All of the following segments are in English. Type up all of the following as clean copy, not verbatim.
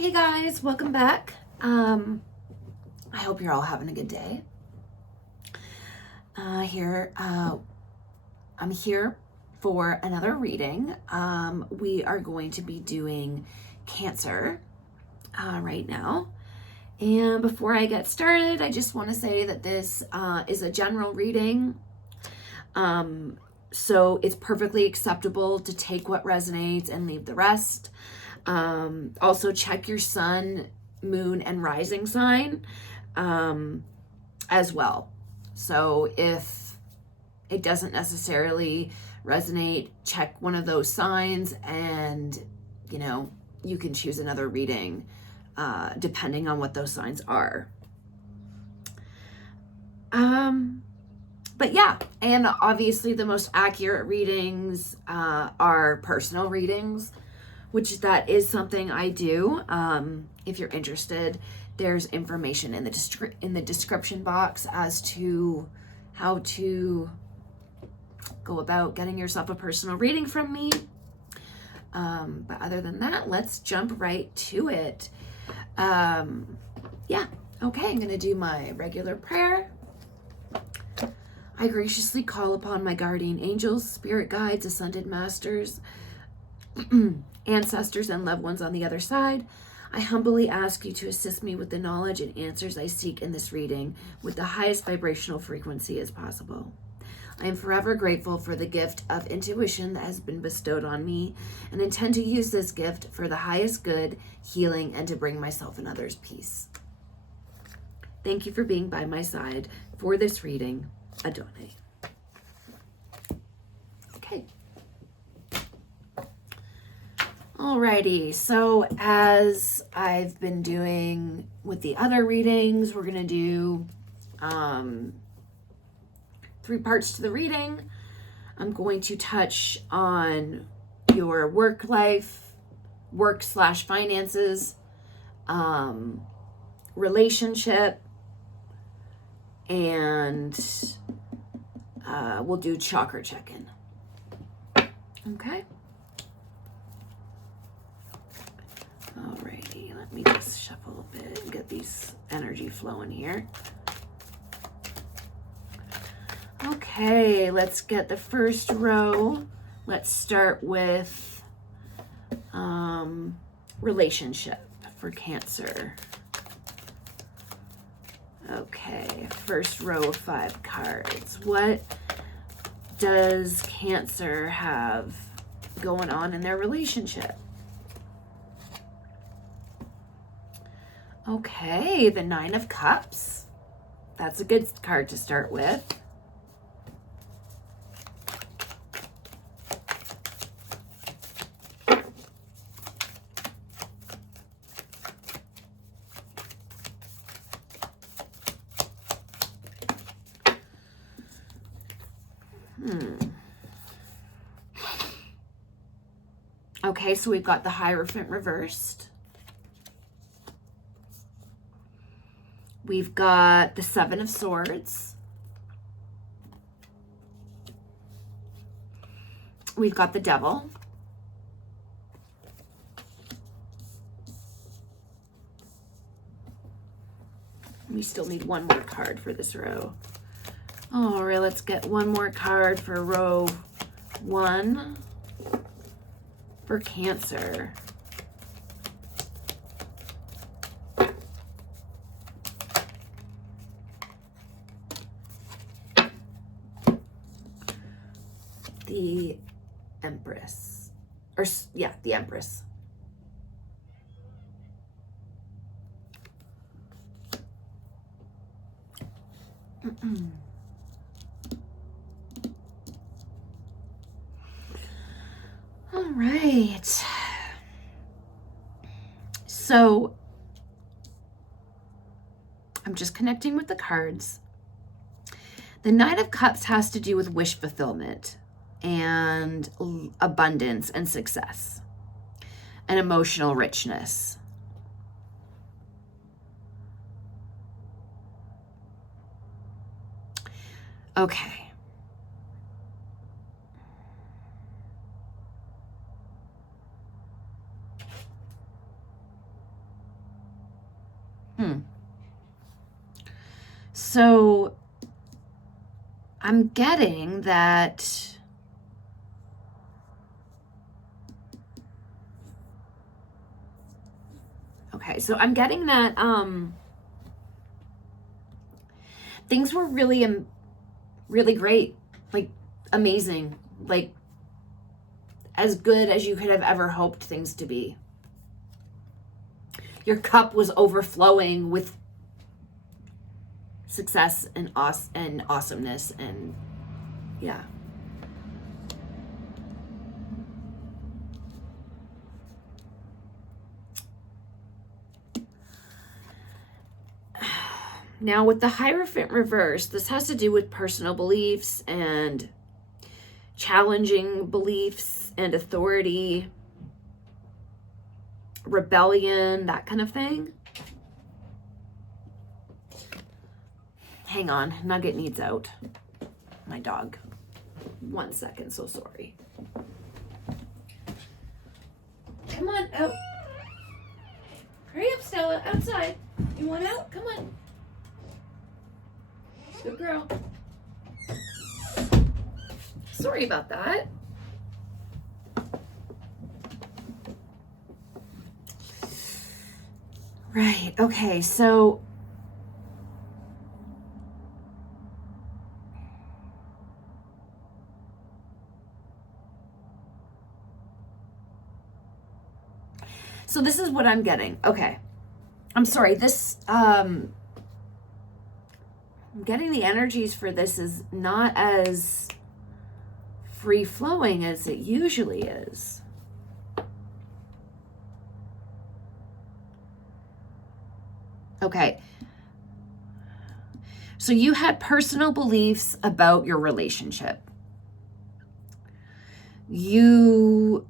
Hey guys, welcome back. I hope you're all having a good day. I'm here for another reading. We are going to be doing Cancer right now. And before I get started, I just want to say that this is a general reading. So it's perfectly acceptable to take what resonates and leave the rest. Also check your sun, moon, and rising sign as well. So if it doesn't necessarily resonate, check one of those signs and, you can choose another reading depending on what those signs are. But yeah, and obviously the most accurate readings are personal readings, which that is something I do. If you're interested, there's information in the description box as to how to go about getting yourself a personal reading from me. But other than that, let's jump right to it. Okay, I'm gonna do my regular prayer. I graciously call upon my guardian angels, spirit guides, ascended masters, ancestors, and loved ones on the other side. I humbly ask you to assist me with the knowledge and answers I seek in this reading with the highest vibrational frequency as possible. I am forever grateful for the gift of intuition that has been bestowed on me and intend to use this gift for the highest good, healing, and to bring myself and others peace. Thank you for being by my side for this reading. Adonai. Okay. Alrighty, so as I've been doing with the other readings, we're going to do 3 parts to the reading. I'm going to touch on your work life, work/finances, relationship, and we'll do chakra check-in. Okay? Alrighty, let me just shuffle a bit and get these energy flowing here. Okay, let's get the first row. Let's start with relationship for Cancer. Okay, first row of 5 cards. What does Cancer have going on in their relationship? Okay, the 9 of Cups. That's a good card to start with. Okay, so we've got the Hierophant reversed. We've got the 7 of Swords. We've got the Devil. We still need one more card for this row. All right, let's get one more card for row 1 for Cancer. The Empress. The Empress. All right. So I'm just connecting with the cards. The 9 of Cups has to do with wish fulfillment and abundance and success and emotional richness. Okay. So I'm getting that so I'm getting that things were really really great, like amazing, like as good as you could have ever hoped things to be. Your cup was overflowing with success and awesomeness, and yeah. Now with the Hierophant reverse, this has to do with personal beliefs and challenging beliefs and authority, rebellion, that kind of thing. Hang on, Nugget needs out. My dog. 1 second, so sorry. Come on, out. Hurry up, Stella, outside. You want out? Come on. Good girl. Sorry about that. Right, okay, so this is what I'm getting. Okay. I'm sorry, this I'm getting the energies for this is not as free flowing as it usually is. Okay. So you had personal beliefs about your relationship. You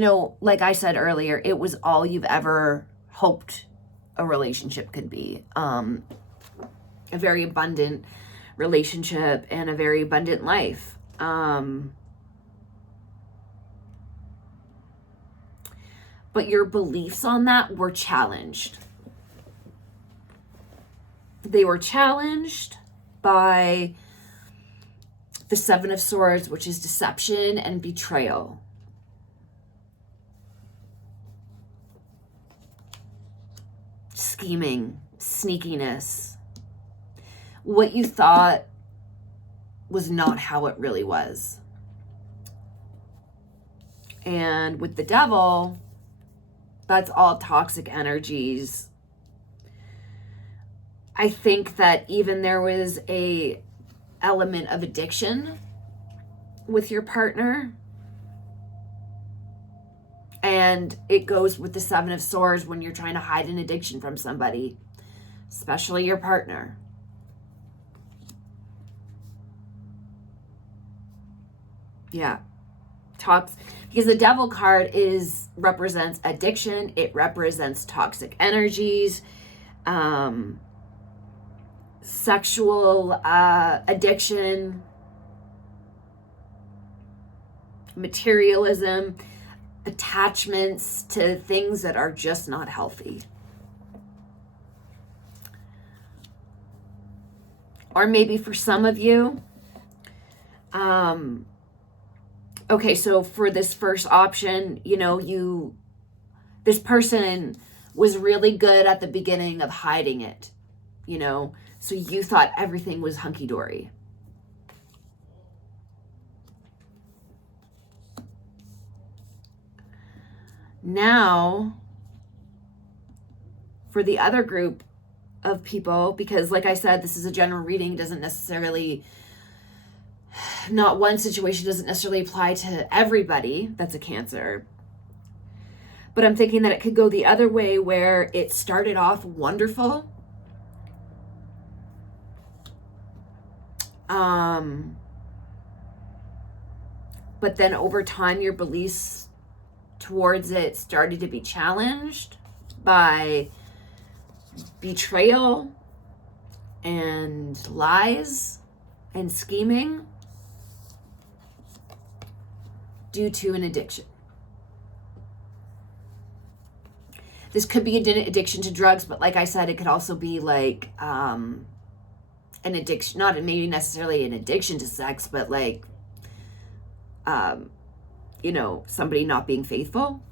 know, like I said earlier, it was all you've ever hoped a relationship could be. A very abundant relationship and a very abundant life. But your beliefs on that were challenged. They were challenged by the Seven of Swords, which is deception and betrayal. Scheming, sneakiness. What you thought was not how it really was. And with the Devil, that's all toxic energies. I think that even there was a element of addiction with your partner. And it goes with the Seven of Swords when you're trying to hide an addiction from somebody, especially your partner. Yeah. Because the Devil card represents addiction. It represents toxic energies, sexual addiction, materialism, attachments to things that are just not healthy. Or maybe for some of you, okay, so for this first option, you know, this person was really good at the beginning of hiding it, you know, so you thought everything was hunky-dory. Now, for the other group of people, because like I said, this is a general reading, doesn't necessarily, not one situation doesn't necessarily apply to everybody that's a Cancer. But I'm thinking that it could go the other way, where it started off wonderful. But then over time, your beliefs towards it started to be challenged by betrayal and lies and scheming due to an addiction. this could be an addiction to drugs, but like I said, it could also be like an addiction, not maybe necessarily an addiction to sex, but like, you know, somebody not being faithful.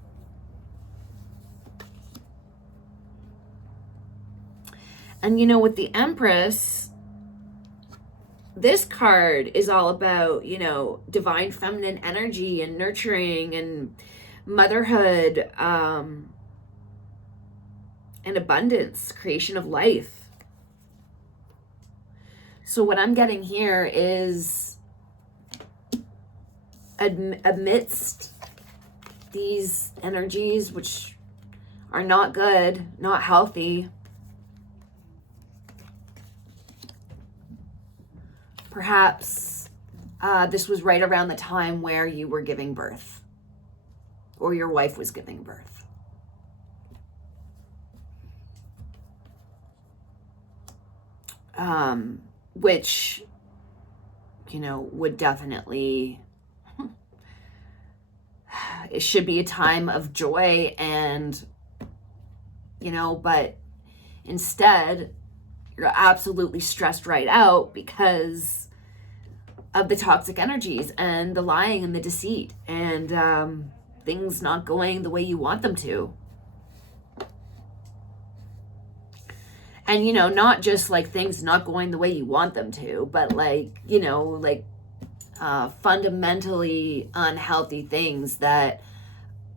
And, you know, with the Empress, this card is all about, you know, divine feminine energy and nurturing and motherhood, and abundance, creation of life. So what I'm getting here is amidst these energies, which are not good, not healthy, perhaps this was right around the time where you were giving birth or your wife was giving birth. Which, you know, would definitely, it should be a time of joy and, you know, but instead you're absolutely stressed right out because of the toxic energies and the lying and the deceit and things not going the way you want them to. And, you know, not just like things not going the way you want them to, but like, you know, like fundamentally unhealthy things that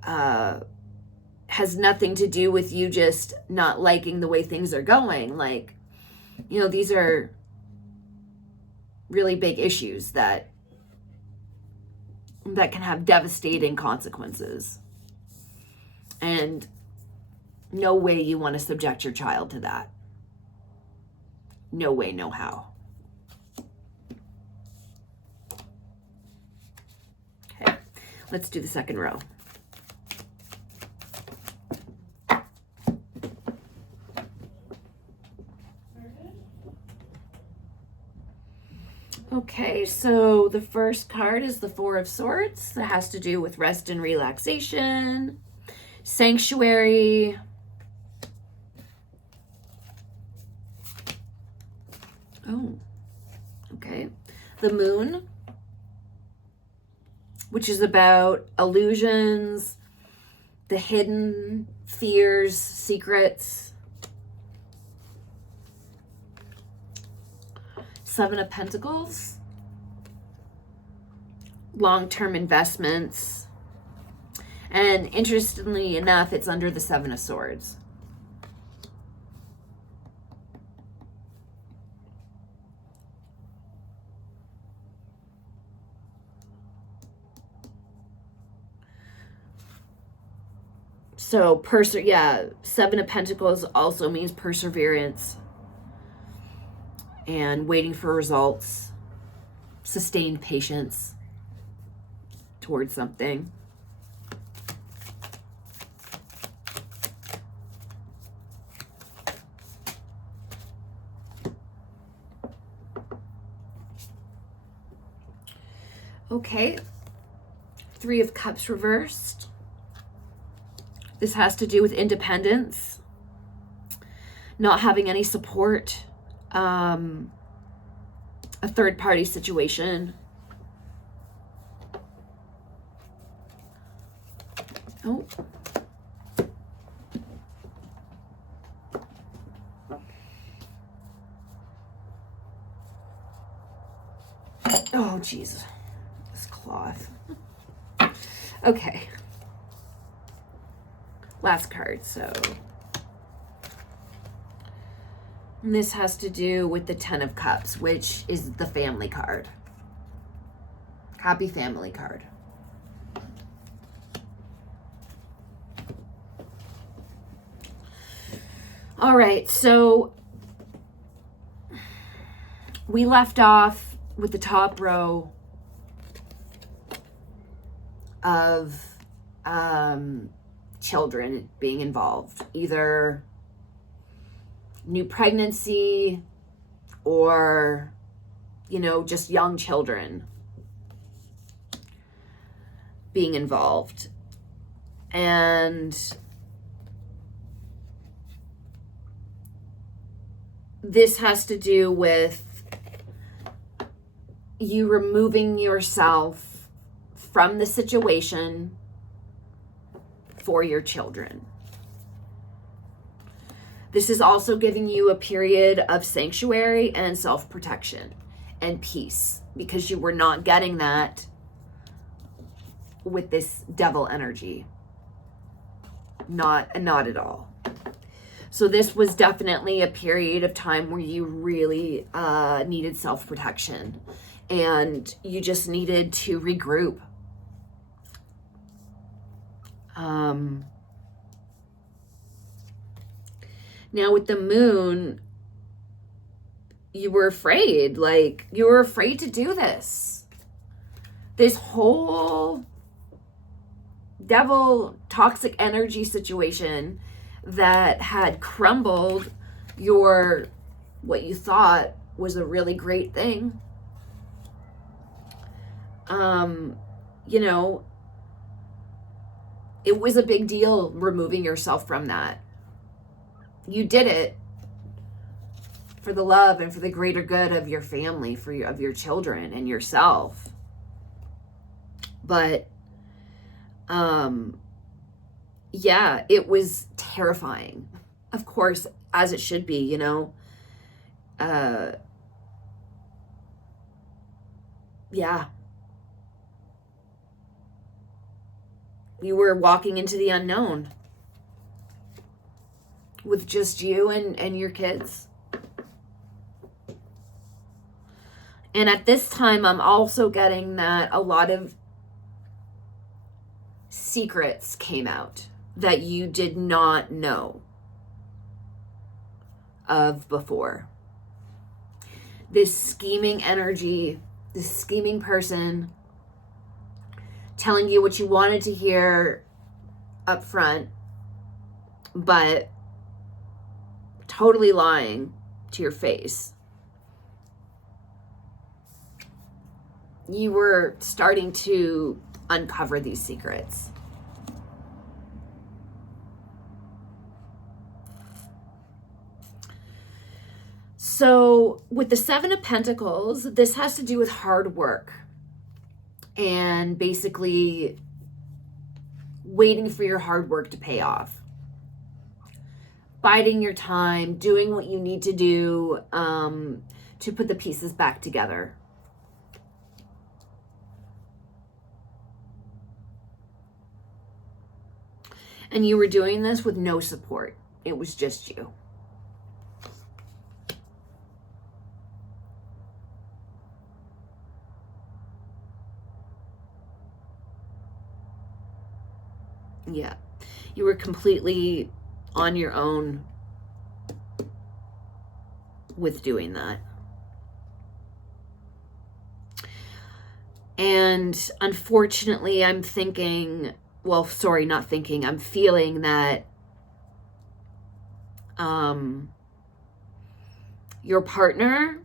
has nothing to do with you just not liking the way things are going. Like, you know, these are really big issues that can have devastating consequences. And no way you want to subject your child to that. No way, no how. Okay, let's do the second row. Okay, so the first card is the Four of Swords. That has to do with rest and relaxation, sanctuary. Oh, okay. The Moon, which is about illusions, the hidden fears, secrets. Seven of Pentacles, long-term investments, and interestingly enough, it's under the Seven of Swords. So, Seven of Pentacles also means perseverance and waiting for results, sustained patience towards something. Okay, Three of Cups reversed. This has to do with independence, not having any support, a third-party situation. Oh. Oh, jeez. This cloth. Okay. Last card, so. And this has to do with the Ten of Cups, which is the family card. Happy family card. All right, so we left off with the top row of children being involved, either new pregnancy or, you know, just young children being involved. And this has to do with you removing yourself from the situation for your children. This is also giving you a period of sanctuary and self-protection and peace, because you were not getting that with this devil energy. Not at all. So this was definitely a period of time where you really needed self-protection, and you just needed to regroup. Now with the moon, you were afraid. Like, you were afraid to do this. This whole devil toxic energy situation that had crumbled what you thought was a really great thing. You know, it was a big deal removing yourself from that. You did it for the love and for the greater good of your family, of your children and yourself. But, yeah, it was terrifying. Of course, as it should be, you know. Yeah. You were walking into the unknown with just you and your kids. And at this time, I'm also getting that a lot of secrets came out that you did not know of before. This scheming energy, this scheming person telling you what you wanted to hear up front, but totally lying to your face. You were starting to uncover these secrets. So with the Seven of Pentacles, this has to do with hard work and basically waiting for your hard work to pay off. Biding your time, doing what you need to do to put the pieces back together. And you were doing this with no support. It was just you. Yeah. You were completely on your own with doing that. And unfortunately, I'm feeling that your partner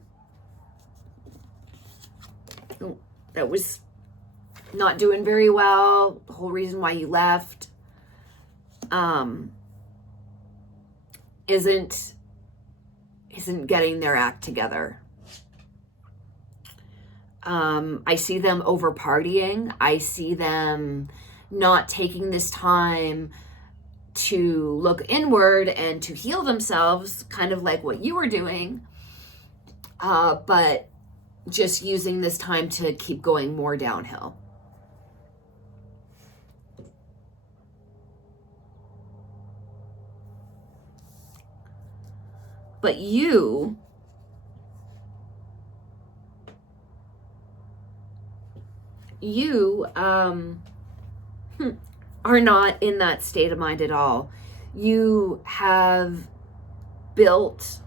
that was not doing very well, the whole reason why you left, isn't getting their act together. I see them over partying. I see them not taking this time to look inward and to heal themselves, kind of like what you were doing, but just using this time to keep going more downhill. But you are not in that state of mind at all. You have built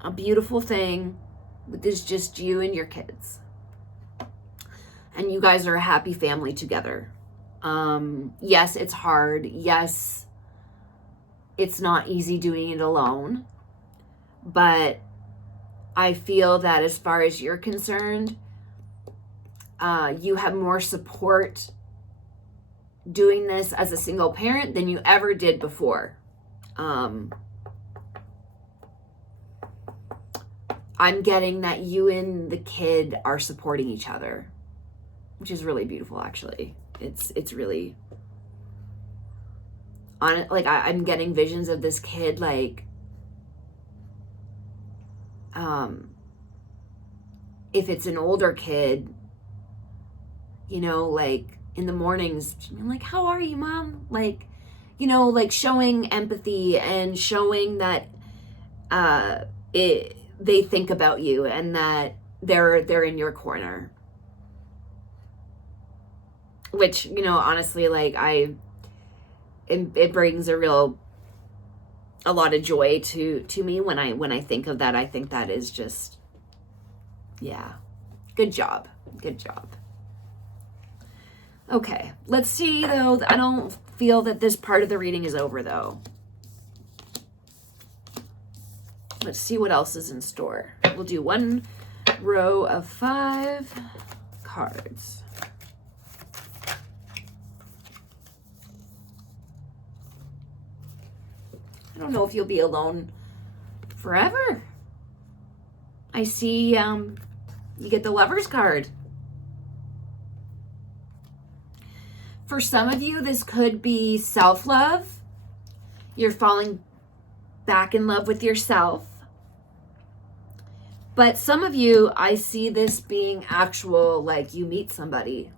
a beautiful thing with this just you and your kids. And you guys are a happy family together. Yes, it's hard. Yes, it's not easy doing it alone. But I feel that as far as you're concerned, you have more support doing this as a single parent than you ever did before. I'm getting that you and the kid are supporting each other, which is really beautiful, actually. It's really on it. Like I'm getting visions of this kid, like, if it's an older kid, you know, like in the mornings, I'm like, how are you, Mom? Like, you know, like showing empathy and showing that they think about you and that they're in your corner. Which, you know, honestly, like it brings a lot of joy to me when I think of that. I think that is just, yeah, good job. Okay, let's see though. I don't feel that this part of the reading is over though. Let's see what else is in store. We'll do one row of 5 cards. I don't know if you'll be alone forever. I see you get the Lover's card. For some of you, this could be self-love. You're falling back in love with yourself. But some of you, I see this being actual, like you meet somebody.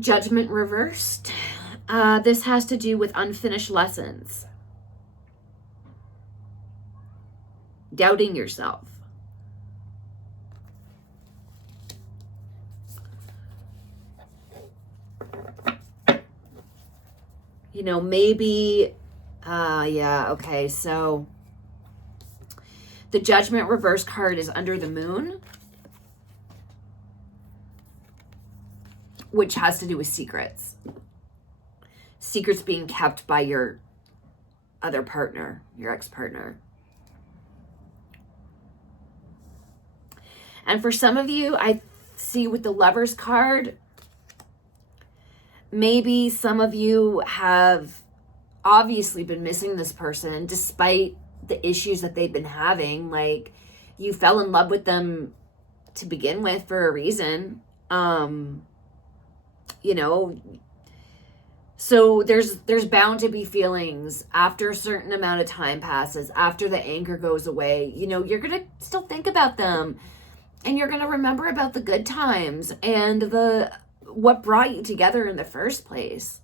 Judgment reversed. This has to do with unfinished lessons. Doubting yourself. You know, maybe, yeah, okay, so the Judgment reverse card is under the moon, which has to do with secrets. Secrets being kept by your other partner, your ex-partner. And for some of you, I see with the Lover's card, maybe some of you have obviously been missing this person despite the issues that they've been having. Like, you fell in love with them to begin with for a reason. You know, so there's bound to be feelings after a certain amount of time passes, after the anger goes away. You know, you're going to still think about them, and you're going to remember about the good times and what brought you together in the first place.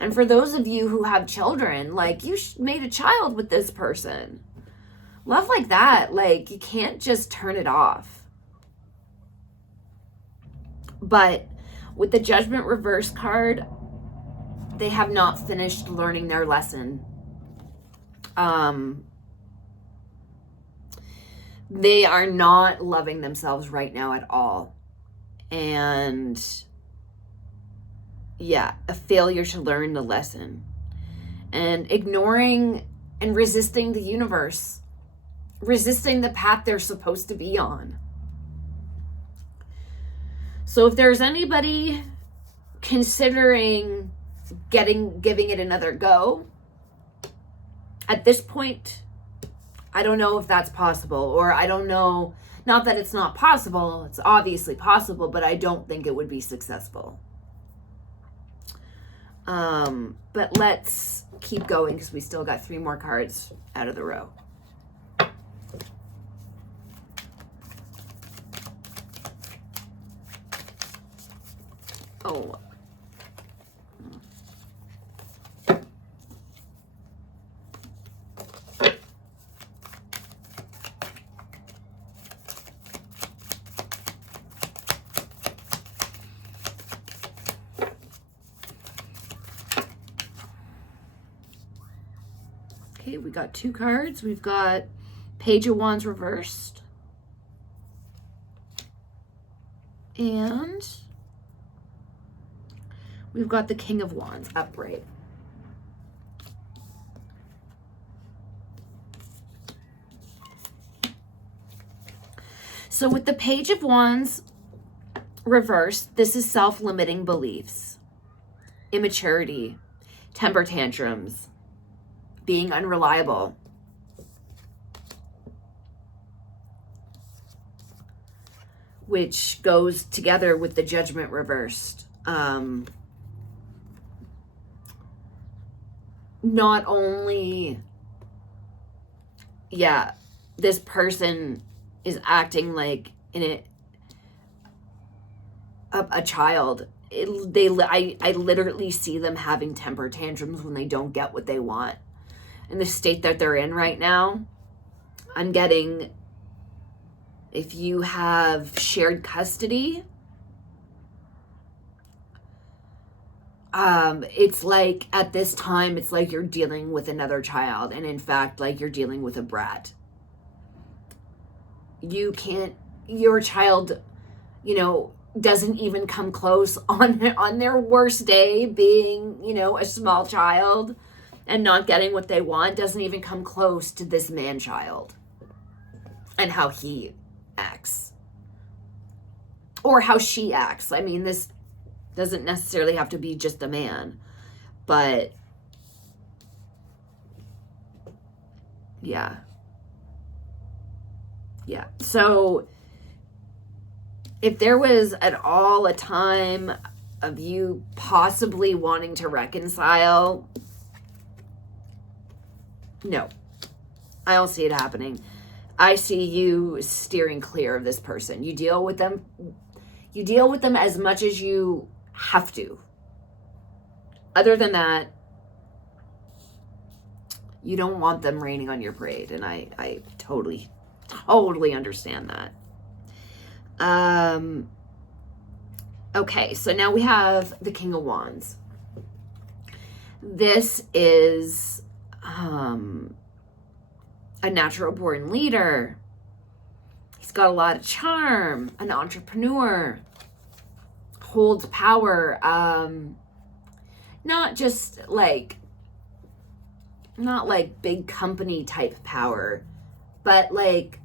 And for those of you who have children, like, you made a child with this person. Love like that, like, you can't just turn it off. But with the Judgment reverse card, they have not finished learning their lesson. They are not loving themselves right now at all. And yeah, a failure to learn the lesson. And ignoring and resisting the universe. Resisting the path they're supposed to be on. So if there's anybody considering giving it another go, at this point, I don't know if that's possible, or I don't know, not that it's not possible, it's obviously possible, but I don't think it would be successful. But let's keep going because we still got 3 more cards out of the row. Oh. Okay, we got 2 cards. We've got Page of Wands reversed. And we've got the King of Wands upright. So with the Page of Wands, reversed, this is self-limiting beliefs, immaturity, temper tantrums, being unreliable. Which goes together with the Judgment reversed. Not only, this person is acting like a child. I literally see them having temper tantrums when they don't get what they want. In the state that they're in right now, I'm getting, if you have shared custody, it's like at this time, it's like you're dealing with another child. And in fact, like you're dealing with a brat. Your child, doesn't even come close on their worst day being, a small child and not getting what they want, doesn't even come close to this man child and how he acts or how she acts. I mean, this doesn't necessarily have to be just a man, but yeah. So if there was at all a time of you possibly wanting to reconcile, no, I don't see it happening. I see you steering clear of this person. You deal with them as much as you have to. Other than that, you don't want them raining on your parade. And I totally understand that. Okay, so now we have the King of Wands. This is a natural born leader. He's got a lot of charm, an entrepreneur, holds power, not like big company type power, but like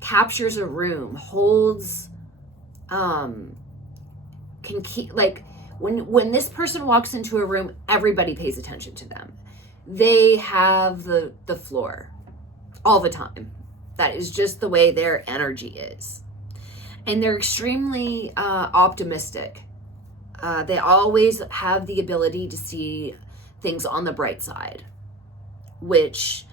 captures a room, holds, can keep, like when this person walks into a room, everybody pays attention to them. They have the floor all the time. That is just the way their energy is. And they're extremely optimistic. They always have the ability to see things on the bright side, which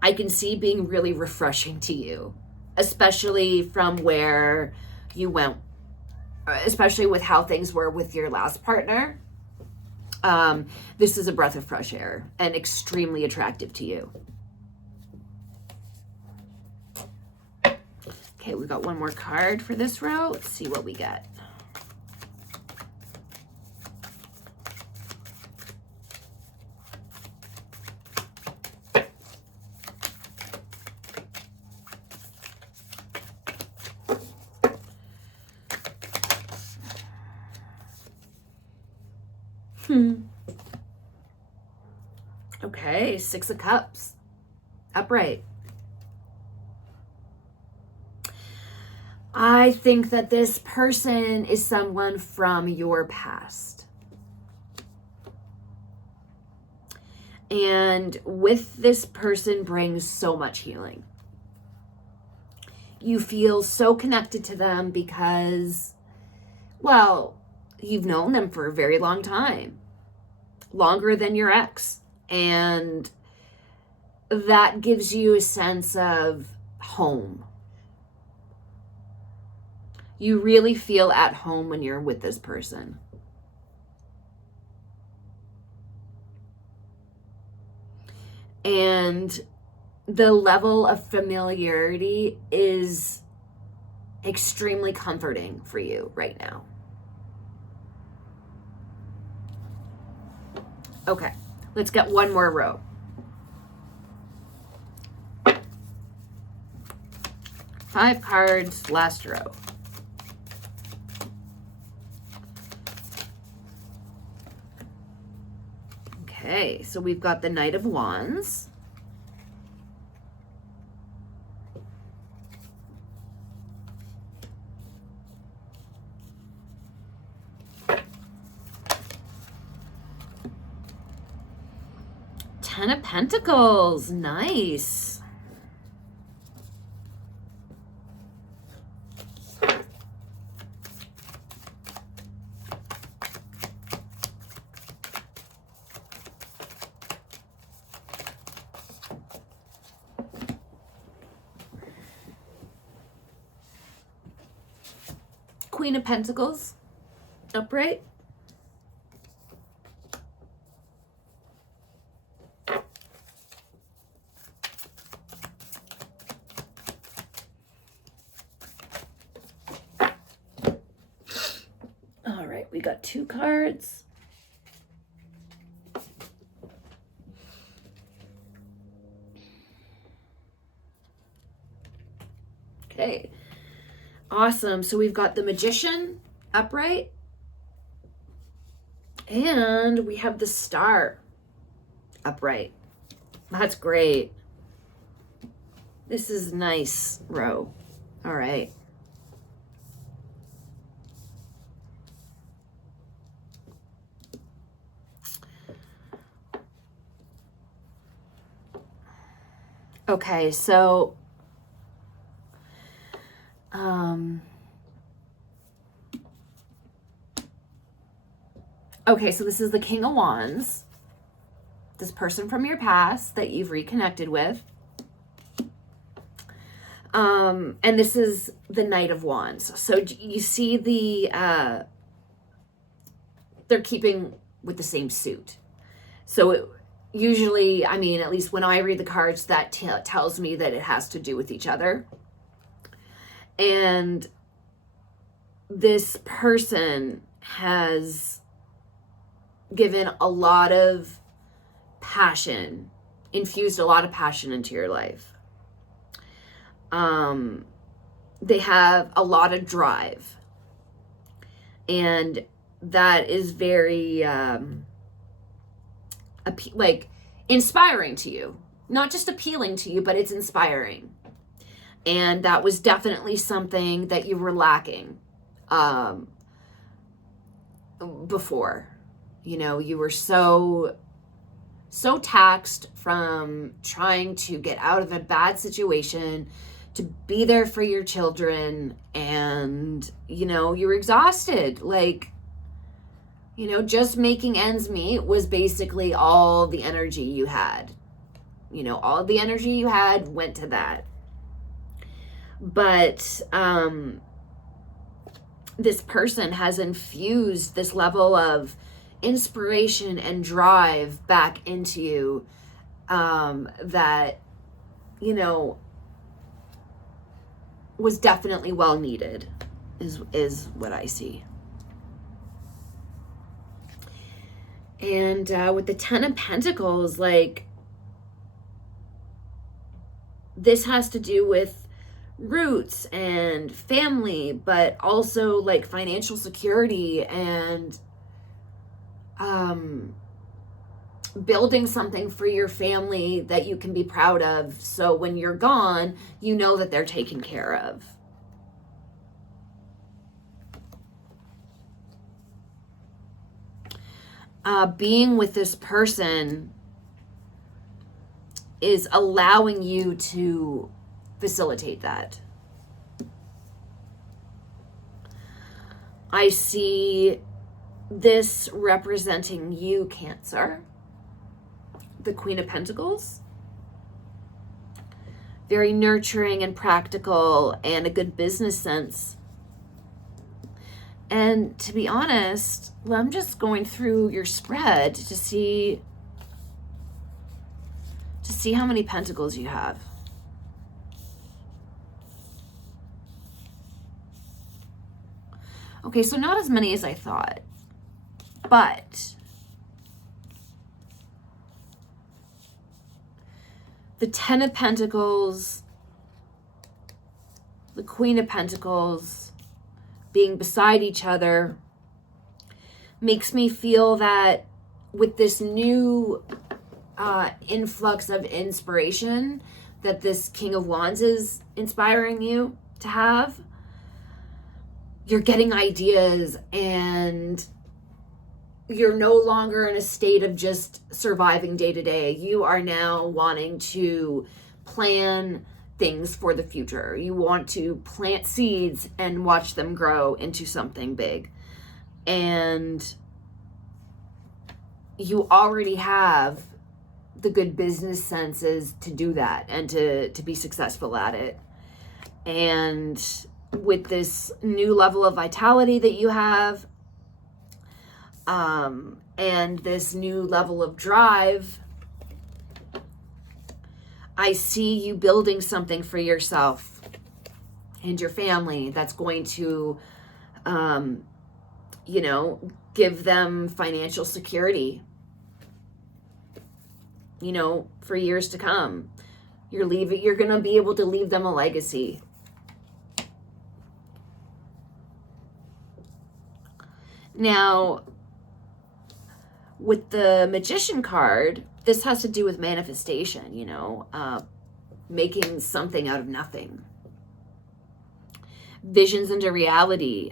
I can see being really refreshing to you, especially from where you went, especially with how things were with your last partner. This is a breath of fresh air and extremely attractive to you. Okay, we got one more card for this row. Let's see what we get. Okay, Six of Cups. Upright. I think that this person is someone from your past. And with this person brings so much healing. You feel so connected to them because, well, you've known them for a very long time. Longer than your ex. And that gives you a sense of home. You really feel at home when you're with this person. And the level of familiarity is extremely comforting for you right now. Okay, let's get one more row. Five cards, last row. Okay, so we've got the Knight of Wands. Ten of Pentacles. Nice. Queen of Pentacles, upright. All right, we got 2 cards. Okay. Awesome. So we've got the Magician upright, and we have the Star upright. That's great. This is nice, Ro. All right. Okay, so okay, so this is the King of Wands. This person from your past that you've reconnected with. And this is the Knight of Wands. So you see they're keeping with the same suit. So usually, I mean, at least when I read the cards, that tells me that it has to do with each other. And this person has given a lot of passion, infused a lot of passion into your life. They have a lot of drive, and that is very like inspiring to you. Not just appealing to you, but it's inspiring. And that was definitely something that you were lacking before. You know, you were so taxed from trying to get out of a bad situation, to be there for your children, and, you know, you were exhausted. Like, you know, just making ends meet was basically all the energy you had. You know, all the energy you had went to that. But this person has infused this level of inspiration and drive back into you that, you know, was definitely well needed, is what I see. And with the Ten of Pentacles, like, this has to do with roots and family, but also like financial security and building something for your family that you can be proud of. So when you're gone, you know that they're taken care of. Being with this person is allowing you to facilitate that. I see this representing you, Cancer, the Queen of Pentacles. Very nurturing and practical and a good business sense. And to be honest, I'm just going through your spread to see how many pentacles you have. Okay, so not as many as I thought, but the Ten of Pentacles, the Queen of Pentacles being beside each other makes me feel that with this new influx of inspiration that this King of Wands is inspiring you to have, you're getting ideas and you're no longer in a state of just surviving day to day. You are now wanting to plan things for the future. You want to plant seeds and watch them grow into something big. And you already have the good business senses to do that and to be successful at it. And with this new level of vitality that you have, and this new level of drive, I see you building something for yourself and your family that's going to, give them financial security, for years to come. You're going to be able to leave them a legacy. Now, with the Magician card, this has to do with manifestation, making something out of nothing. Visions into reality,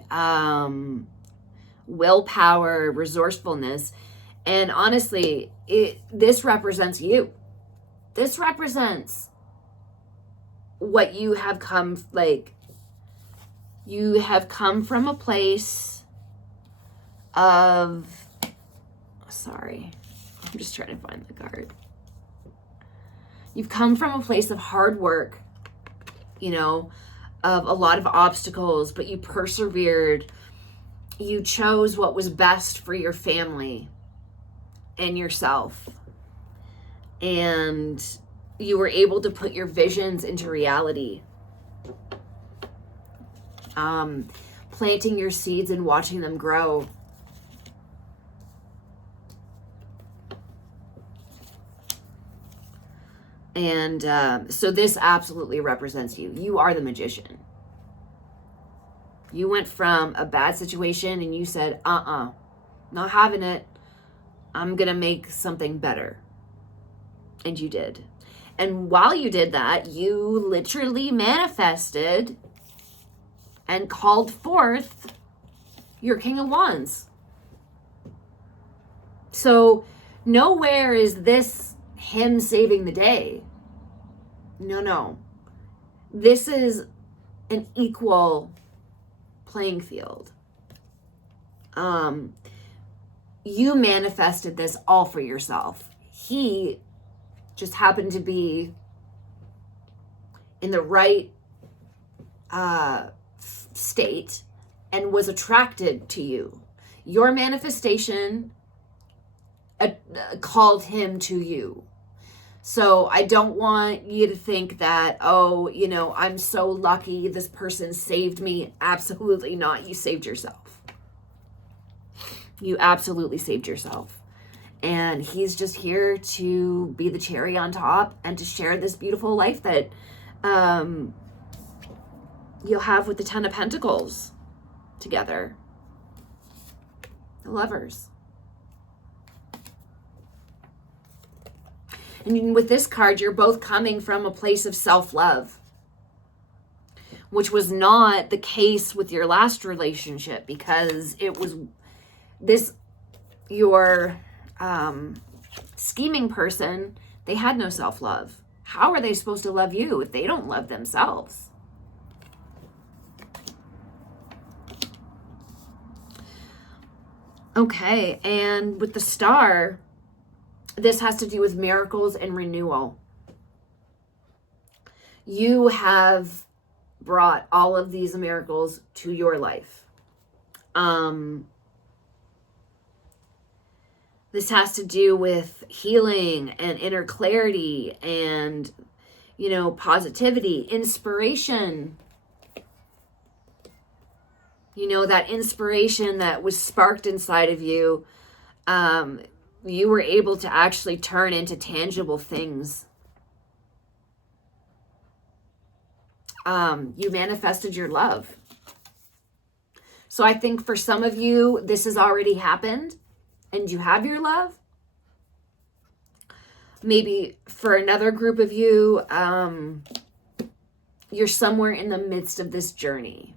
willpower, resourcefulness. And honestly, this represents you. This represents what you have come, you have come from a place of, I'm just trying to find the card. You've come from a place of hard work, of a lot of obstacles, but you persevered. You chose what was best for your family and yourself. And you were able to put your visions into reality. Planting your seeds and watching them grow. And so this absolutely represents you. You are the magician. You went from a bad situation and you said, not having it. I'm going to make something better. And you did. And while you did that, you literally manifested and called forth your King of Wands. So nowhere is this him saving the day. No. This is an equal playing field. You manifested this all for yourself. He just happened to be in the right state and was attracted to you. Your manifestation called him to you. So I don't want you to think that, I'm so lucky this person saved me. Absolutely not. You saved yourself. You absolutely saved yourself. And he's just here to be the cherry on top and to share this beautiful life that you'll have with the Ten of Pentacles together. The Lovers. And with this card, you're both coming from a place of self-love, which was not the case with your last relationship, because it was your scheming person, they had no self-love. How are they supposed to love you if they don't love themselves? Okay, and with the Star, this has to do with miracles and renewal. You have brought all of these miracles to your life. This has to do with healing and inner clarity and, positivity, inspiration. That inspiration that was sparked inside of you, you were able to actually turn into tangible things. You manifested your love. So I think for some of you, this has already happened and you have your love. Maybe for another group of you, you're somewhere in the midst of this journey.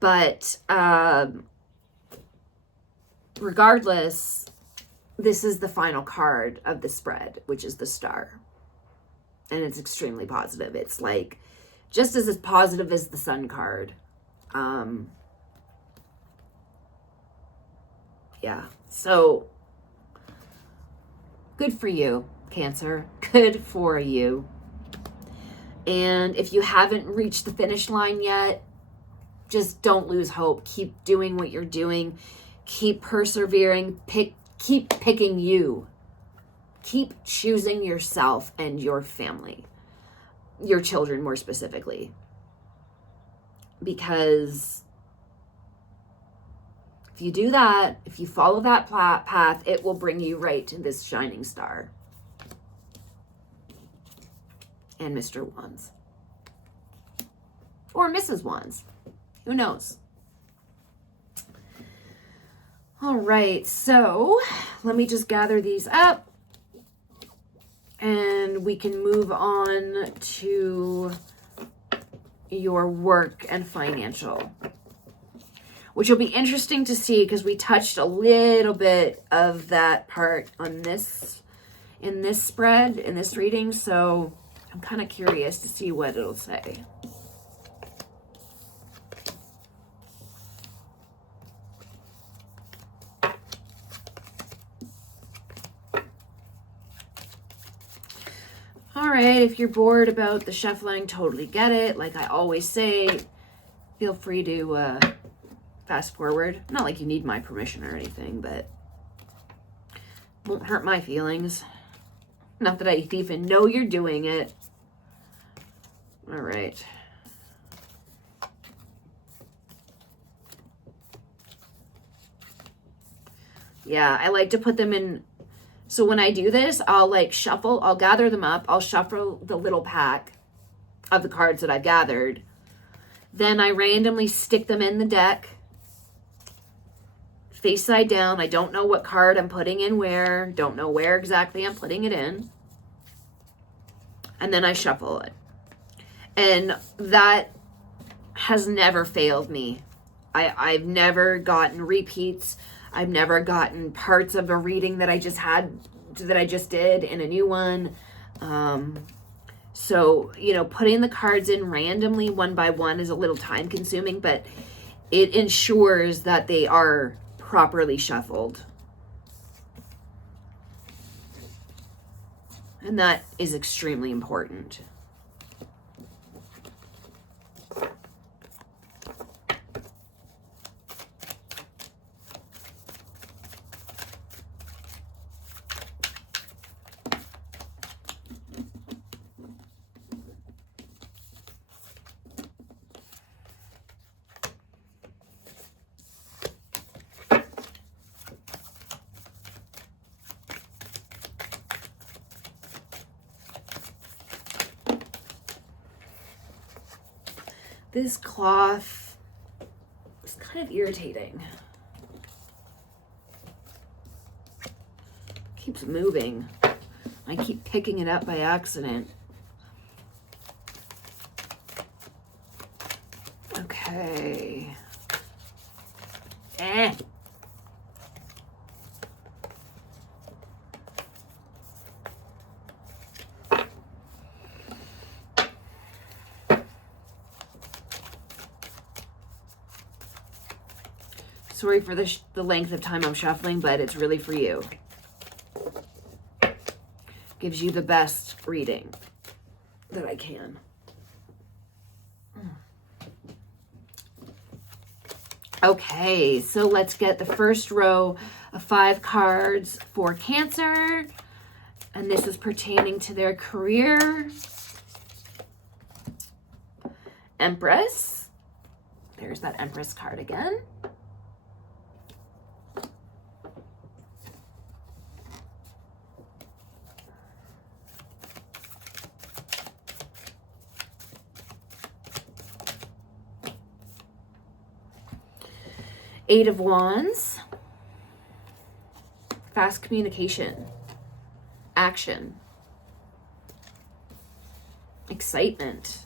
But regardless, this is the final card of the spread, which is the Star. And it's extremely positive. It's like just as positive as the Sun card. Yeah. So good for you, Cancer. Good for you. And if you haven't reached the finish line yet, just don't lose hope. Keep doing what you're doing. Keep persevering. Keep picking you. Keep choosing yourself and your family. Your children, more specifically. Because if you do that, if you follow that path, it will bring you right to this shining star. And Mr. Wands. Or Mrs. Wands. Who knows? All right, so let me just gather these up. And we can move on to your work and financial. Which will be interesting to see because we touched a little bit of that part on this, in this spread, in this reading. So I'm kind of curious to see what it'll say. All right, if you're bored about the shuffling, totally get it. Like I always say, feel free to fast forward. Not like you need my permission or anything, but won't hurt my feelings. Not that I even know you're doing it. All right. Yeah, I like to put them in. So when I do this, I'll like shuffle, I'll gather them up. I'll shuffle the little pack of the cards that I've gathered. Then I randomly stick them in the deck. Face side down. I don't know what card I'm putting in where. Don't know where exactly I'm putting it in. And then I shuffle it. And that has never failed me. I've never gotten repeats. I've never gotten parts of a reading that I just did in a new one. So, you know, putting the cards in randomly one by one is a little time consuming, but it ensures that they are properly shuffled. And that is extremely important. This cloth is kind of irritating. Keeps moving. I keep picking it up by accident. Okay. Sorry for the length of time I'm shuffling, but it's really for you. Gives you the best reading that I can. Okay, so let's get the first row of 5 cards for Cancer. And this is pertaining to their career. Empress. There's that Empress card again. Eight of Wands, fast communication, action, excitement,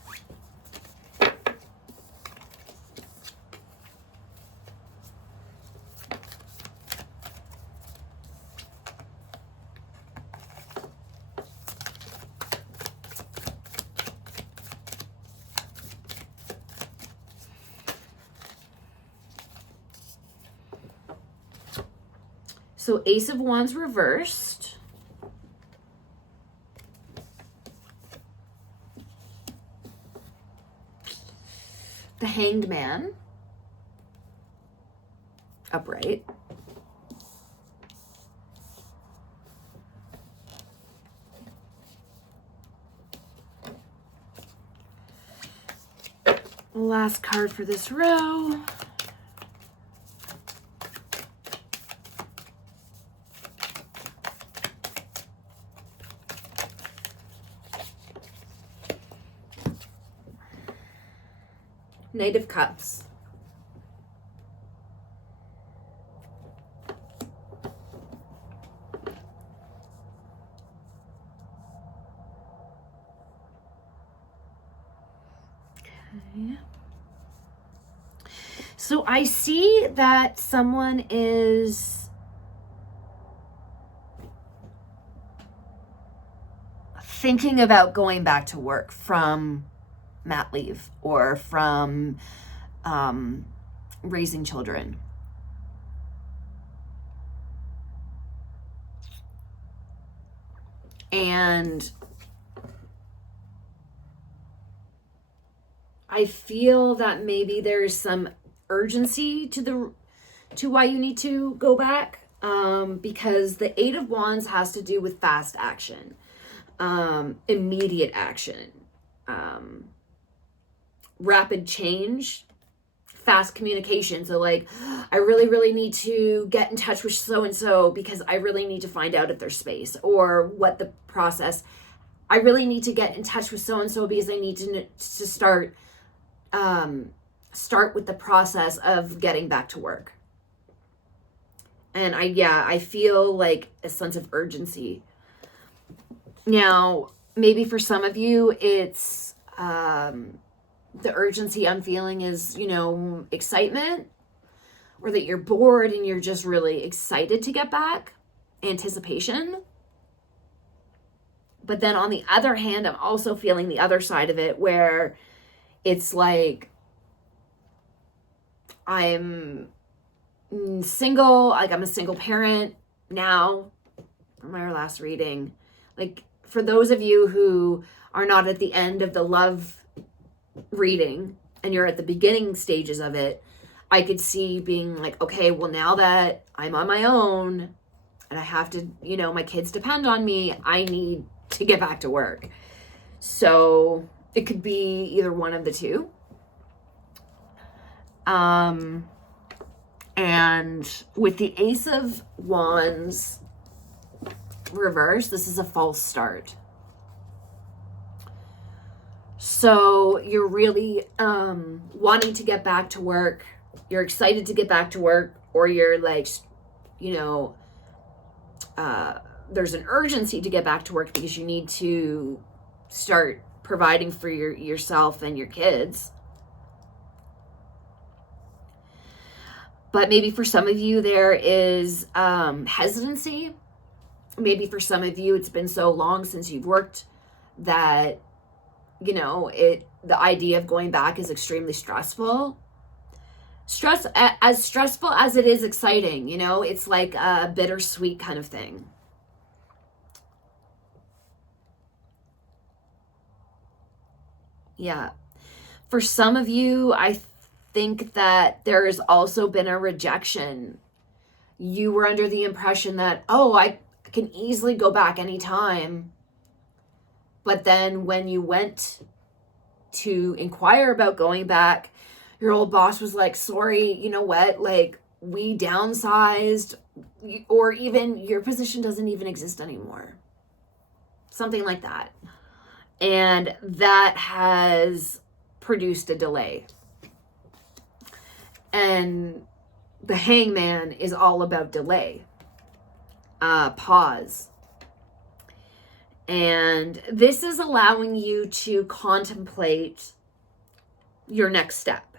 So Ace of Wands reversed. The Hanged Man. Upright. Last card for this row. Knight of Cups. Okay. So I see that someone is thinking about going back to work from mat leave or from raising children. And I feel that maybe there's some urgency to why you need to go back, because the Eight of Wands has to do with fast action, immediate action, rapid change, fast communication. So like, I really need to get in touch with so-and-so because I really need to find out if there's space or what the process. I really need to get in touch with so-and-so because I need to start with the process of getting back to work. And I feel like a sense of urgency. Now, maybe for some of you, it's, the urgency I'm feeling is, excitement, or that you're bored and you're just really excited to get back, anticipation. But then on the other hand, I'm also feeling the other side of it where it's like I'm single, like I'm a single parent now from our last reading. Like for those of you who are not at the end of the love reading and you're at the beginning stages of it, I could see being like, okay, well, now that I'm on my own and I have to, my kids depend on me, I need to get back to work. So it could be either one of the two. And with the Ace of Wands reverse, this is a false start. So you're really wanting to get back to work. You're excited to get back to work, or you're like, there's an urgency to get back to work because you need to start providing for yourself and your kids. But maybe for some of you, there is hesitancy. Maybe for some of you, it's been so long since you've worked that, the idea of going back is extremely stressful. As stressful as it is exciting, it's like a bittersweet kind of thing. Yeah. For some of you, I think that there has also been a rejection. You were under the impression that, I can easily go back anytime. But then when you went to inquire about going back, your old boss was like, sorry, you know what? Like, we downsized, or even your position doesn't even exist anymore. Something like that. And that has produced a delay. And the Hangman is all about delay, pause. And this is allowing you to contemplate your next step.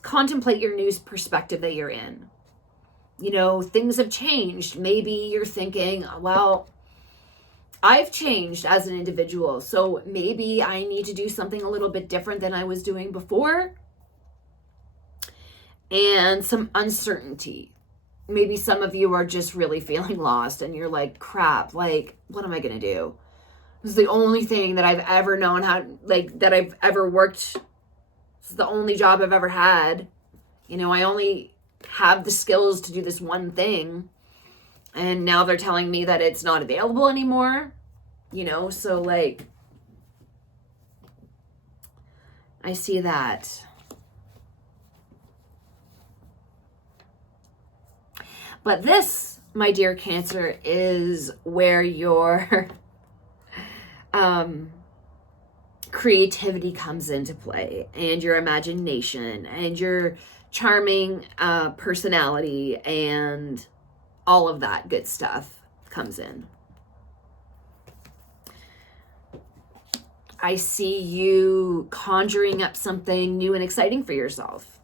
Contemplate your new perspective that you're in. Things have changed. Maybe you're thinking, well, I've changed as an individual, so maybe I need to do something a little bit different than I was doing before. And some uncertainty. maybe some of you are just really feeling lost and you're like, crap, like, what am I going to do? This is the only thing that I've ever known how, like, that I've ever worked. This is the only job I've ever had. You know, I only have the skills to do this one thing. And now they're telling me that it's not available anymore. You know, so like, I see that. But this, my dear Cancer, is where your creativity comes into play, and your imagination, and your charming personality, and all of that good stuff comes in. I see you conjuring up something new and exciting for yourself.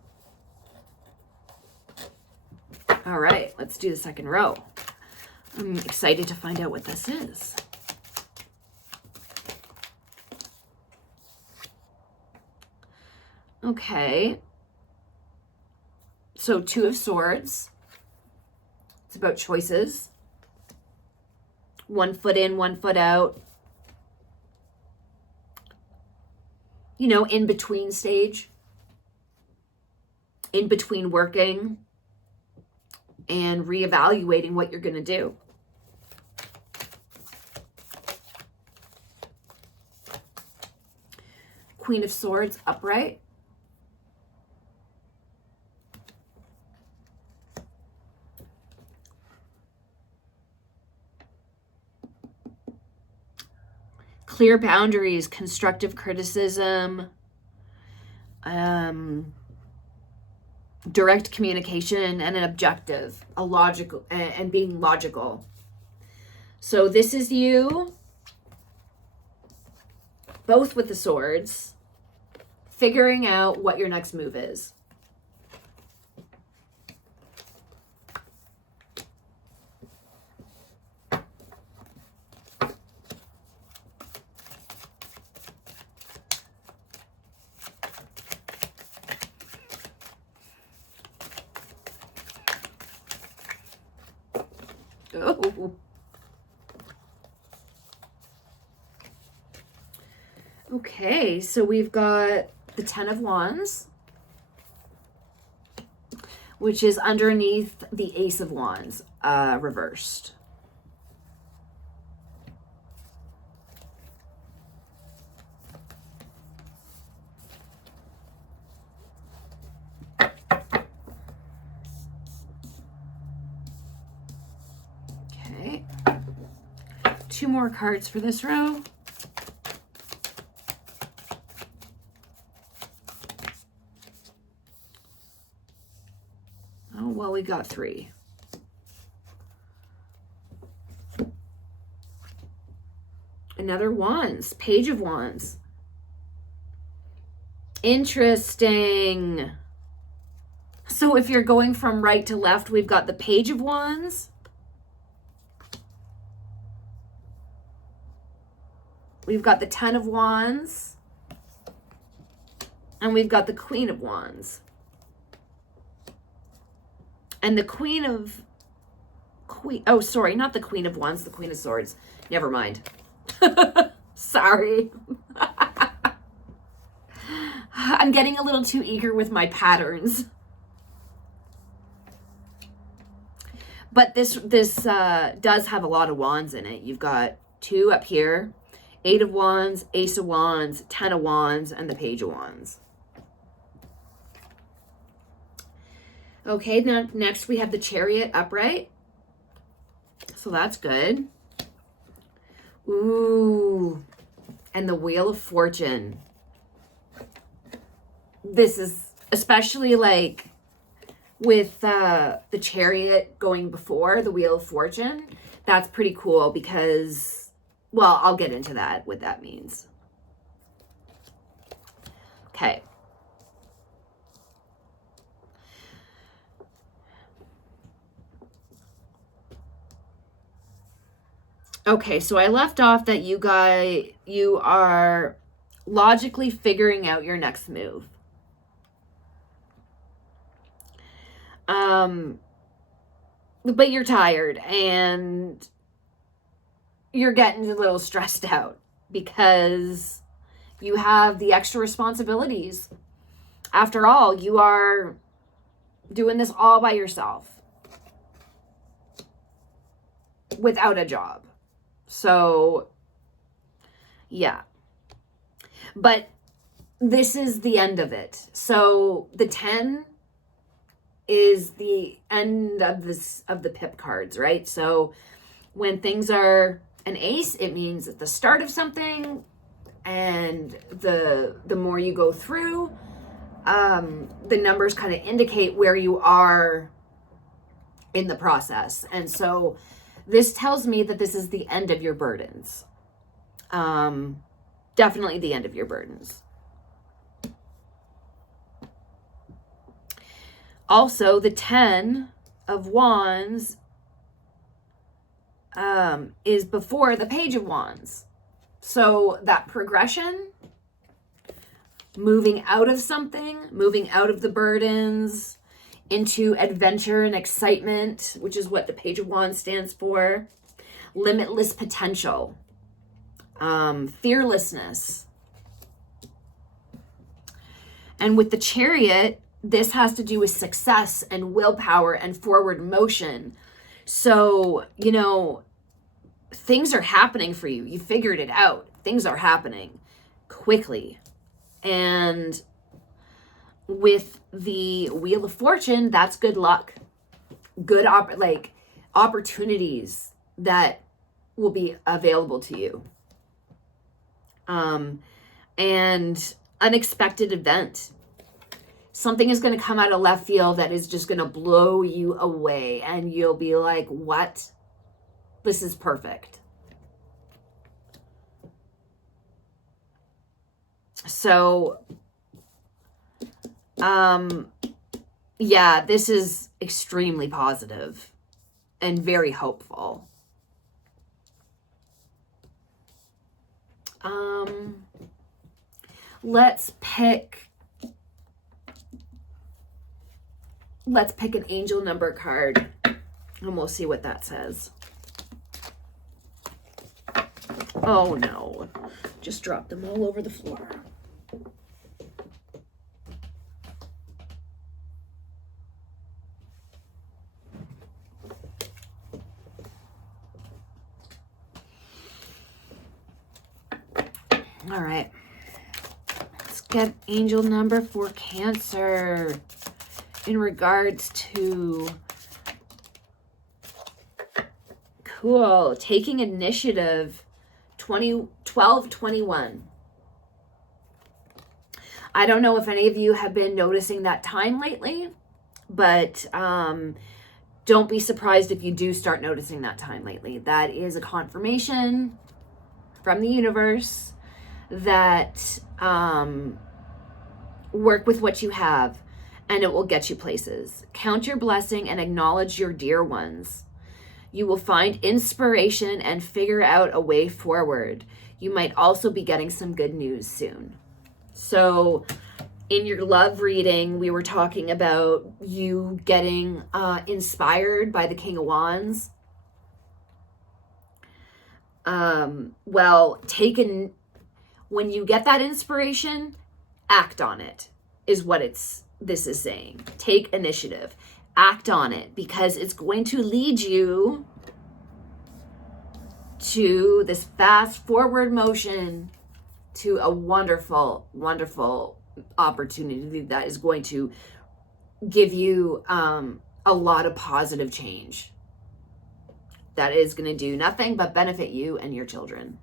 All right, let's do the second row. I'm excited to find out what this is. Okay. So 2 of Swords. It's about choices. 1 foot in, 1 foot out. You know, in between stage. In between working and reevaluating what you're going to do. Queen of Swords upright. Clear boundaries, constructive criticism, direct communication, and an objective, a logical, and being logical. So this is you, both with the swords, figuring out what your next move is. Oh. Okay, so we've got the 10 of Wands, which is underneath the Ace of Wands, reversed. Okay, 2 more cards for this row. Oh, well, we got 3. Another Wands, Page of Wands. Interesting. So if you're going from right to left, we've got the Page of Wands. We've got the 10 of Wands. And we've got the Queen of Wands. And the oh, sorry, not the Queen of Wands, the Queen of Swords. Never mind. Sorry. I'm getting a little too eager with my patterns. But this does have a lot of wands in it. You've got 2 up here, 8 of Wands, Ace of Wands, 10 of Wands, and the Page of Wands. Okay, now next we have the Chariot upright. So that's good. Ooh, and the Wheel of Fortune. This is especially like with the Chariot going before the Wheel of Fortune. That's pretty cool because, well, I'll get into that, what that means. Okay. Okay, so I left off that you are logically figuring out your next move. but you're tired and you're getting a little stressed out because you have the extra responsibilities. After all, you are doing this all by yourself without a job. So, yeah. But this is the end of it. So the 10 is the end of the pip cards, right? So when things are an ace, it means at the start of something, and the more you go through, the numbers kind of indicate where you are in the process. And so this tells me that this is the end of your burdens. Definitely the end of your burdens. Also, the 10 of Wands is before the Page of Wands. So that progression, moving out of something, moving out of the burdens into adventure and excitement, which is what the Page of Wands stands for. Limitless potential, fearlessness. And with the Chariot, this has to do with success and willpower and forward motion. So, you know, things are happening for you. You figured it out. Things are happening quickly. And with the Wheel of Fortune, that's good luck. Good opportunities that will be available to you. And unexpected event. Something is going to come out of left field that is just going to blow you away, and you'll be like, what? This is perfect. So, yeah, this is extremely positive and very hopeful. Let's pick an angel number card, and we'll see what that says. Oh no, just dropped them all over the floor. All right, let's get angel number for Cancer. In regards to, cool, taking initiative, 12/21. I don't know if any of you have been noticing that time lately, but don't be surprised if you do start noticing that time lately. That is a confirmation from the universe that work with what you have, and it will get you places. Count your blessing and acknowledge your dear ones. You will find inspiration and figure out a way forward. You might also be getting some good news soon. So in your love reading, we were talking about you getting inspired by the King of Wands. Well, when you get that inspiration, act on it, is what this is saying. Take initiative, act on it, because it's going to lead you to this fast forward motion to a wonderful, wonderful opportunity that is going to give you a lot of positive change that is going to do nothing but benefit you and your children.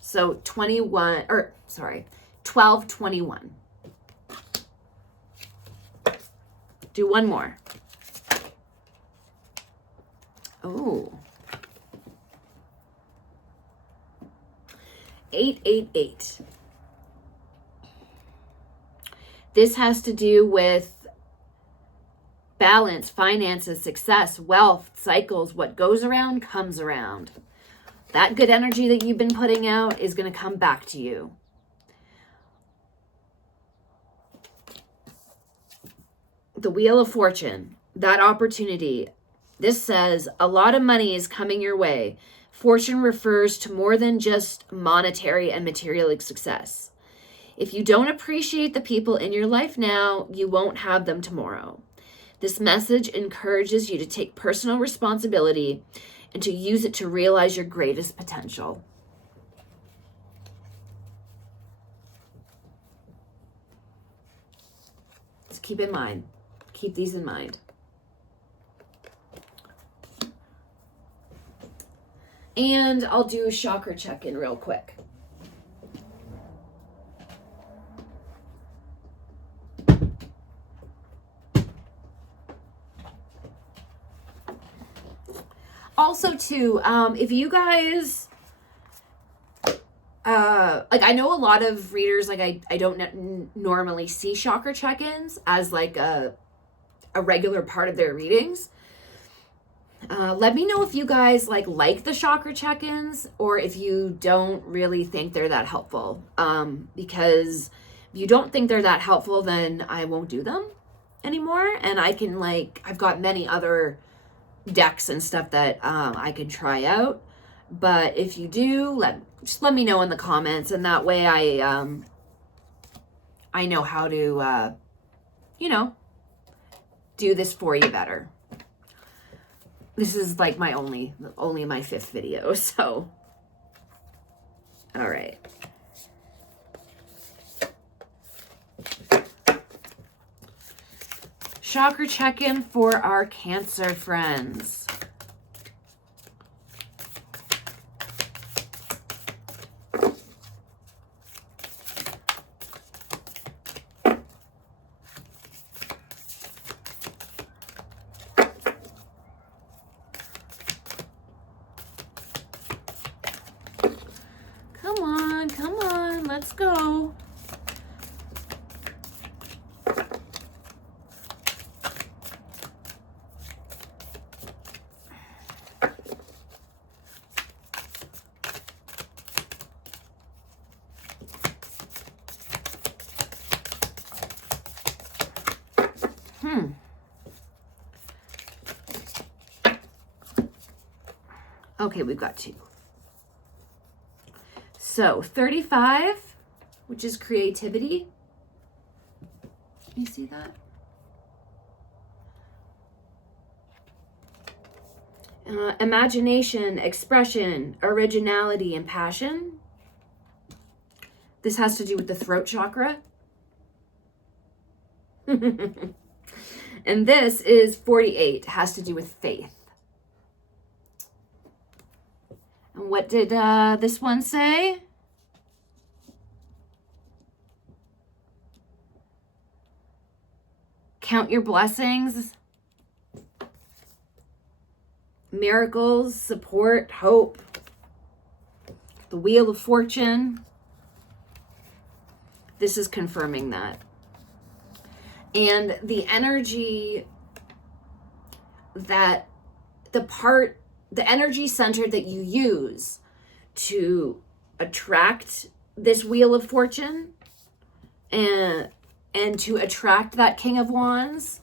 So 12/21. Do one more. Oh. 888. This has to do with balance, finances, success, wealth, cycles. What goes around comes around. That good energy that you've been putting out is going to come back to you. the Wheel of Fortune, that opportunity, this says a lot of money is coming your way. Fortune refers to more than just monetary and material success. If you don't appreciate the people in your life now, you won't have them tomorrow. This message encourages you to take personal responsibility and to use it to realize your greatest potential. Just keep these in mind. And I'll do a chakra check-in real quick. Also, too, if you guys, like, I know a lot of readers, like, I don't normally see chakra check-ins as, like, a regular part of their readings. Let me know if you guys, like the chakra check-ins, or if you don't really think they're that helpful. Because if you don't think they're that helpful, then I won't do them anymore. And I can, like, I've got many other decks and stuff that I could try out. But if you do, just let me know in the comments, and that way I know how to do this for you better. This is like my only my 5th video, so all right. Chakra check-in for our Cancer friends. Come on, let's go. Okay, we've got 2. So 35, which is creativity. You see that? Imagination, expression, originality, and passion. This has to do with the throat chakra. And this is 48, has to do with faith. And what did this one say? Count your blessings. Miracles, support, hope. The Wheel of Fortune. This is confirming that. And the energy that the energy center that you use to attract this Wheel of Fortune and to attract that King of Wands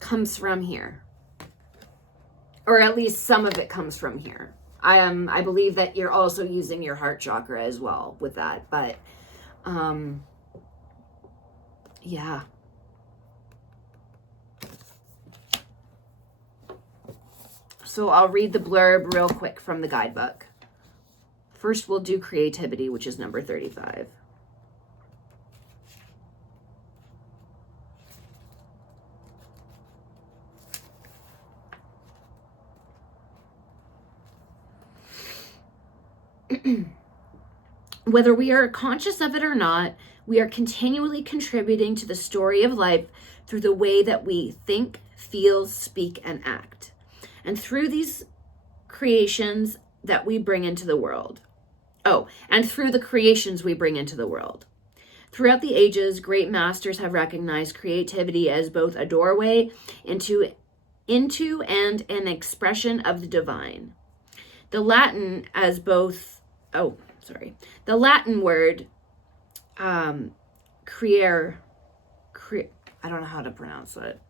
comes from here. Or at least some of it comes from here. I believe that you're also using your heart chakra as well with that, but yeah. So I'll read the blurb real quick from the guidebook. First, we'll do creativity, which is number 35. Whether we are conscious of it or not, we are continually contributing to the story of life through the way that we think, feel, speak, and act. And through these creations that we bring into the world. And through the creations we bring into the world. Throughout the ages, great masters have recognized creativity as both a doorway into and an expression of the divine. The Latin as both, The Latin word creare, I don't know how to pronounce it.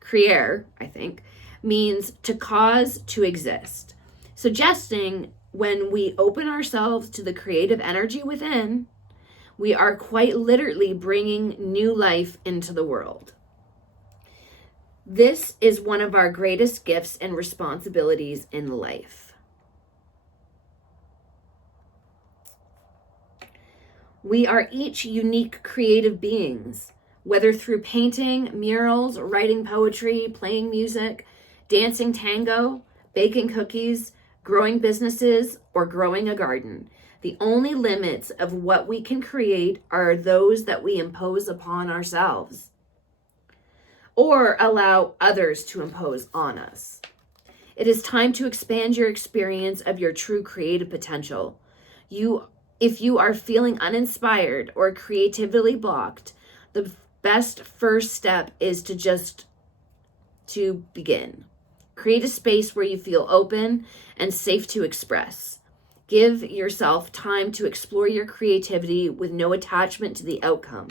Creare, I think, means to cause to exist, suggesting when we open ourselves to the creative energy within, we are quite literally bringing new life into the world. This is one of our greatest gifts and responsibilities in life. We are each unique creative beings, whether through painting, murals, writing poetry, playing music, dancing tango, baking cookies, growing businesses, or growing a garden. The only limits of what we can create are those that we impose upon ourselves or allow others to impose on us. It is time to expand your experience of your true creative potential. If you are feeling uninspired or creatively blocked, the best first step is to begin. Create a space where you feel open and safe to express. Give yourself time to explore your creativity with no attachment to the outcome.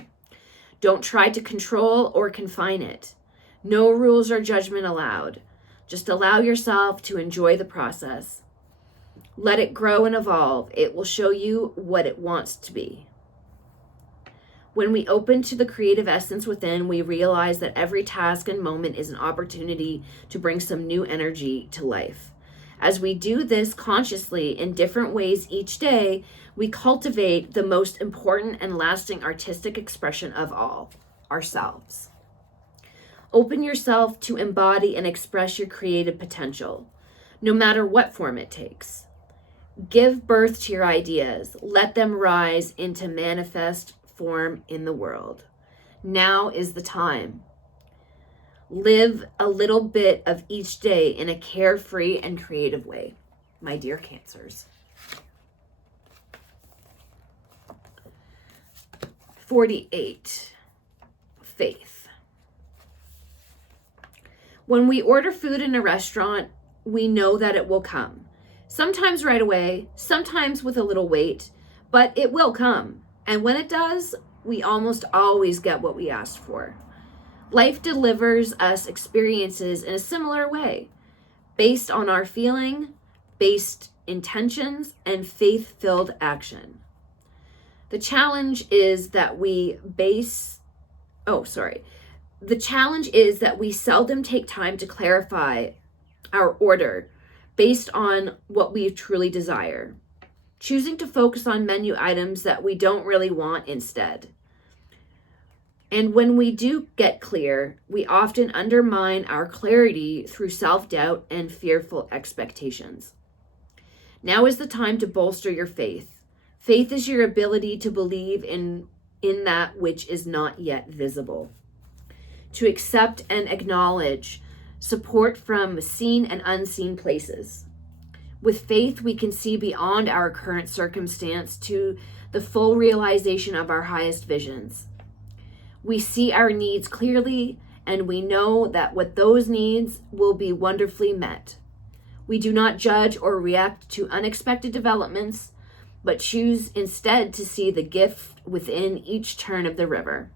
Don't try to control or confine it. No rules or judgment allowed. Just allow yourself to enjoy the process. Let it grow and evolve. It will show you what it wants to be. When we open to the creative essence within, we realize that every task and moment is an opportunity to bring some new energy to life. As we do this consciously in different ways each day, we cultivate the most important and lasting artistic expression of all, ourselves. Open yourself to embody and express your creative potential, no matter what form it takes. Give birth to your ideas. Let them rise into manifest form in the world. Now is the time. Live a little bit of each day in a carefree and creative way, my dear Cancers. 48, faith. When we order food in a restaurant, we know that it will come. Sometimes right away, sometimes with a little wait, but it will come. And when it does, we almost always get what we asked for. Life delivers us experiences in a similar way, based on our feeling, based intentions, and faith-filled action. The challenge is that we seldom take time to clarify our order based on what we truly desire, choosing to focus on menu items that we don't really want instead. And when we do get clear, we often undermine our clarity through self-doubt and fearful expectations. Now is the time to bolster your faith. Faith is your ability to believe in that which is not yet visible, to accept and acknowledge support from seen and unseen places. With faith, we can see beyond our current circumstance to the full realization of our highest visions. We see our needs clearly, and we know that what those needs will be wonderfully met. We do not judge or react to unexpected developments, but choose instead to see the gift within each turn of the river.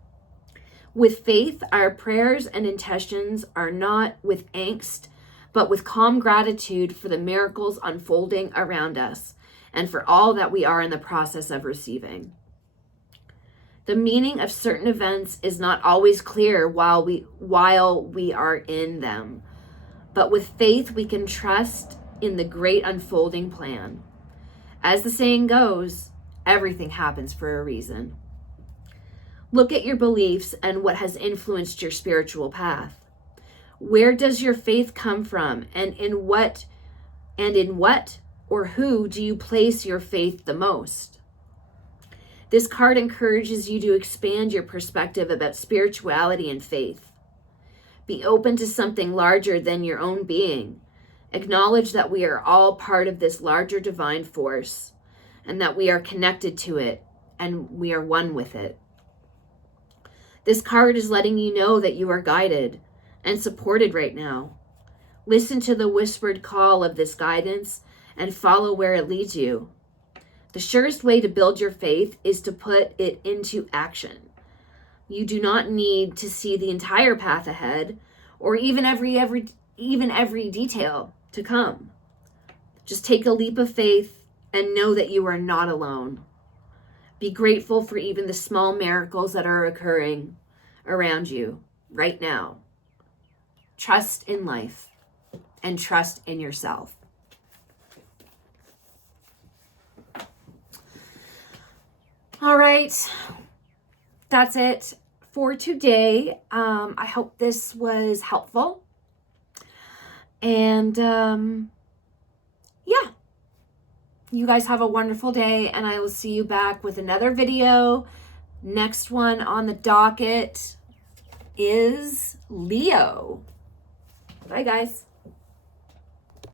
With faith, our prayers and intentions are not with angst, but with calm gratitude for the miracles unfolding around us and for all that we are in the process of receiving. The meaning of certain events is not always clear while we are in them, but with faith we can trust in the great unfolding plan. As the saying goes, everything happens for a reason. Look at your beliefs and what has influenced your spiritual path. Where does your faith come from, and in what or who do you place your faith the most? This card encourages you to expand your perspective about spirituality and faith. Be open to something larger than your own being. Acknowledge that we are all part of this larger divine force and that we are connected to it and we are one with it. This card is letting you know that you are guided and supported right now. Listen to the whispered call of this guidance and follow where it leads you. The surest way to build your faith is to put it into action. You do not need to see the entire path ahead or even every detail to come. Just take a leap of faith and know that you are not alone. Be grateful for even the small miracles that are occurring around you right now. Trust in life and trust in yourself. All right, that's it for today. I hope this was helpful. And yeah, you guys have a wonderful day, and I will see you back with another video. Next one on the docket is Leo. Bye, guys.